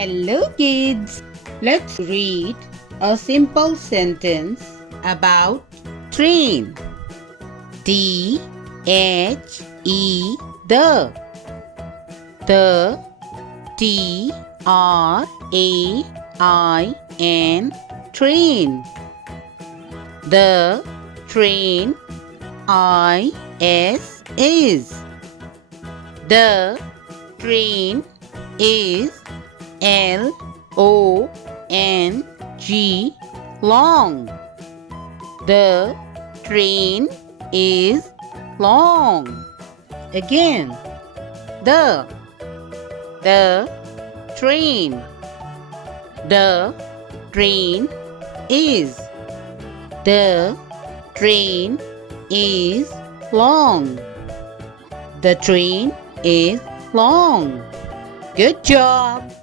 Hello kids! Let's read a simple sentence about train. T-H-E the. The T-R-A-I-N train. The train I-S is. The train is L-O-N-G long. The train is long. Again. The train. The train is. The train is long. The train is long. Good job!